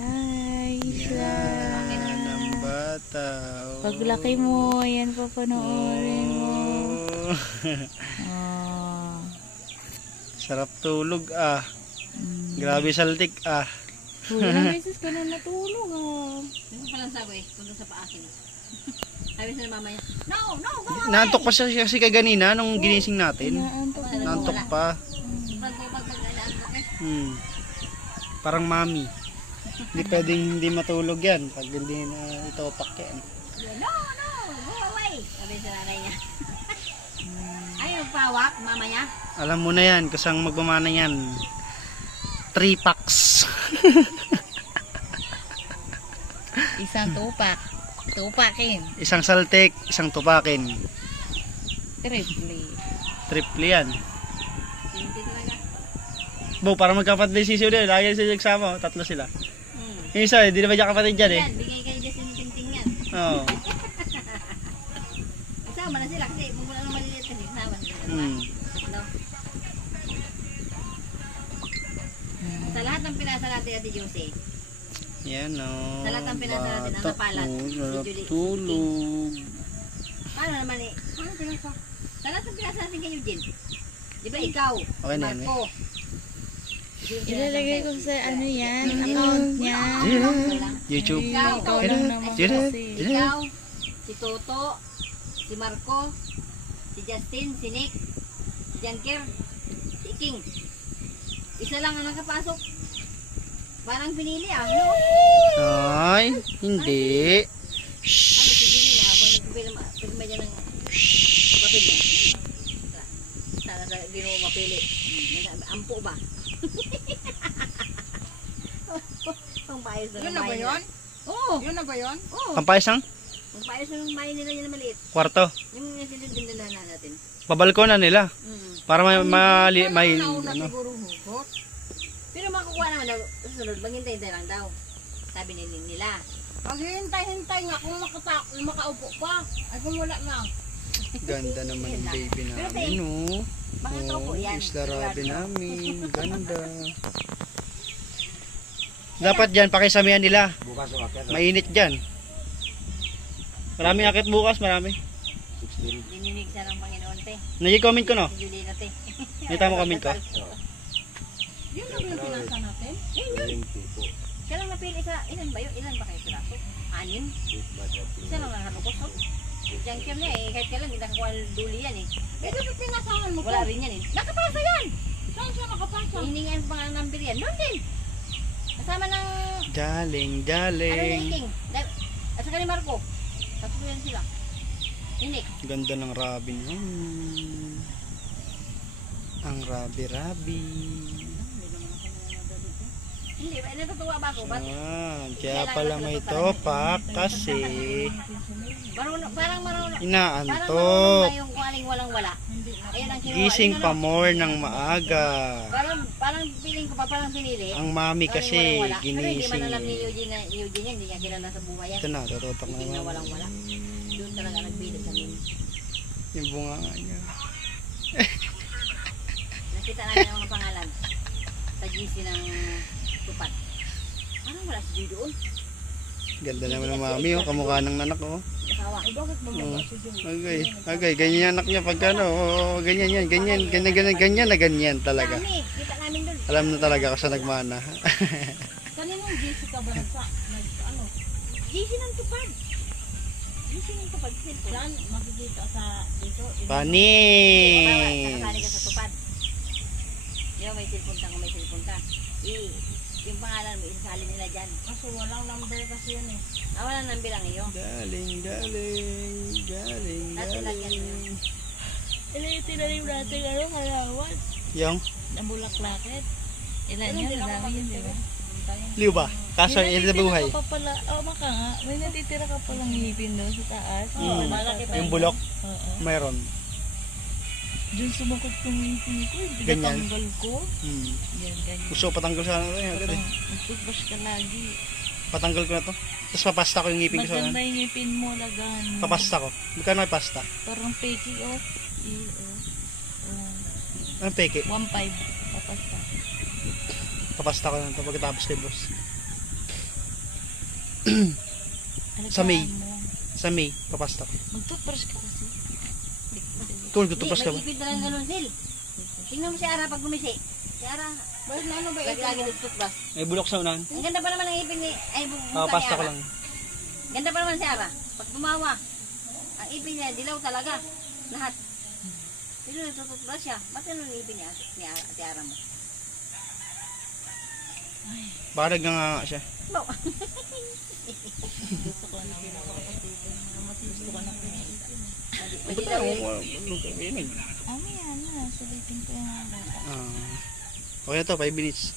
Ay, siya. Yan ang bata. Oh. Paglaki mo, yan papanoorin mo. Oh. Oh. Sarap tulog ah. Mm. Grabe saltik ah. Uy, ilang beses ka na natulog ah. Ano pa lang sabi eh, kung sa paakin. Sabi sa mama niya, no, go away! Naantok pa siya kasi kaganina nung ginising natin. Inaantok na. Naantok pa. Parang mami. Hindi pwedeng hindi matulog yan pag hindi na itopak yan. No, go away! Sabi sa nanay niya. Ay, nagpawak, mama niya. Alam mo na yan, kusang magmamana yan. 3 packs. Isang tupak. Tupakin. Isang saltik, isang tupakin. Triple. Triple yan. Hindi talaga. Bo, para magkapatid si Sisiw din. Lagi sila nagsama. Tatlo sila. Hmm. Yung isa, hindi na ba dyan kapatid dyan eh. Yan, bigay kayo dyan sa tingting yan. Oo. Isama na sila kasi mula nang maliliit kasi isama na sila. Hmm. No? Sa lahat ng pinasa natin Ate Josie, Yan o. Sa lahat ng pinasa natin, ang napalat, si Sarap Julie, tulog. paano naman eh? Paano pinasa? Sa lahat ng pinasa natin kay Eugene. Di ba ikaw? Okay na yan, Marco. Ilalagay ko sa ano yan, account niya. YouTube. Ikaw, Ikaw lang naman Sino? kasi. ikaw, si Toto, si Marco, si Justin, si Nick, si Janker, si King. Isa lang ang nakapasok. Parang pinili ah, no? Ay, hindi. Ano, si Jimmy na, habang nagpipirma niya ng papel niya. Sana di mo mapili. Ampo ba? Pang paayos na Yun na ba yun? Oo. Yun na ba yun? Oo. Pampayas ng Pang paayos ng bahay nila yun na maliit. kwarto. Yung sinundin natin. Pabalko na nila. Para may Nauna ano. siguro hugot. Pero makukuha naman daw. Susunod, maghintay-hintay lang daw. Sabi nila. Maghihintay-hintay nga kung makaupo pa. Ay kung wala na. Ganda naman ng baby namin, no? Bakit opo yan? Isla Rabi namin. Ganda. Dapat dyan, pakisamihan nila. Mainit dyan. Maraming akit bukas, marami. Dininig sa ng Panginoon, te. Nag-comment ko, no? Si Julina, te. Nakita mo comment ko? Yun lang yung pinasa natin. Yun. Siya lang napili sa, ilan ba yun? Ilan ba kayo piraso? 6? Isa lang nakalukos, oh. Junction niya eh, kahit kailan, hindi nakakuha duli yan eh. Eh, dapat pinasahan mo Wala rin yan eh. Nakapasa yan! Saan siya nakapasa? Hiningan pa nga ng number yan. Doon din! Kasama ng, Galing, ano galing. ni King? At saka ni Marco. Tatlo yan sila. Nick. Ganda ng Rabi naman. Ang Rabi-Rabi. Hindi, natutuwa ba ako? Ba't? Kaya pala may topak kasi Parang marunong. Parang inaantok. marunong na yung kung aling walang-wala. Ayun ang kinuha. Gising Ayun pa na lang. more ng maaga. Parang feeling ko pa, parang pinili. Ang mami kasi Walang-wala. Pero hindi man alam ni ginising. Eugene yan, hindi niya kilala sa buhay yan. Ito na, tututok na Gising na naman. walang-wala. Doon talaga nagpili sa amin. Yung bunga niya. Nakita namin ang mga pangalan sa GC ng Tupat. Parang wala si Joy doon. Ganda naman ng mami, oh. Kamukha ng nanak, oh. Kasawa. Ay, bakit ba Oh. si Joey? Okay, okay, ganyan yung anak niya pagka ano, oh, ganyan yan, ganyan, ganyan na ganyan talaga. Kami, kita namin doon. Alam na talaga ako sa nagmana. Kaninong Jessica ba ano? GC ng Tupad. GC ng Tupad. Yan, makikita sa dito. Panis! Nakasali ka sa Tupad. Yung may cellphone ka, kung may cellphone ka. Yung pangalan mo, isasali nila dyan. Kaso walang number kasi yun eh. Walang nang bilang iyo. Galing, galing, galing, Dati lagyan mo. galing. Ilan yung tinanim natin, ano, kalawan? Yung, Nabulaklakit. Ilan yun? Madami yun, di ba? liw ba? Kaso, May yun sa buhay. natitira ka pa pala, maka nga, may natitira ka palang ngipin doon sa taas. malaki pa Yung bulok, Oo. mayroon. Diyan sumakot yung ngipin ko, Ganyan. pinatanggal ko. Hmm. Yan, ganyan. Gusto ko patanggal sa ano, yan, agad eh. Mag-toothbrush ka lagi. Patanggal ko na to. Tapos papasta ko yung ngipin ko sa Maganda ano. yung ngipin mo, lagan. Papasta ko. Magkano may pasta? Parang peki, oh. Anong peke? 1.5. Papasta. Papasta ko na to pagkatapos kay boss. Sa May. Alagaan mo. Sa May, papasok. Mag-toothbrush ka kasi. Kung Hindi, tutupras ka ba? may ipin talagang ganun, Sil. Tingnan mo si Ara pag gumisi. Si Ara, Bakit na ano ba ito? lagi-lagi nagtutbas. May bulok sa unan. Ang ganda pa naman ng ipin ni, ay, mukha ni Papasta ko Ara. lang. Ganda pa naman si Ara. Pag tumawa, ang ipin niya, dilaw talaga. Lahat. Pero nagtututbrush siya. Ba't ano yung ipin niya, ate Ara mo? Baka nagnganga siya. No. Gusto ko na pinapakapatid. Gusto ko na pinapakapatid. Madilaw yun. Mamaya na. Sulitin ko yung mga bata. Okay na to, 5 minutes.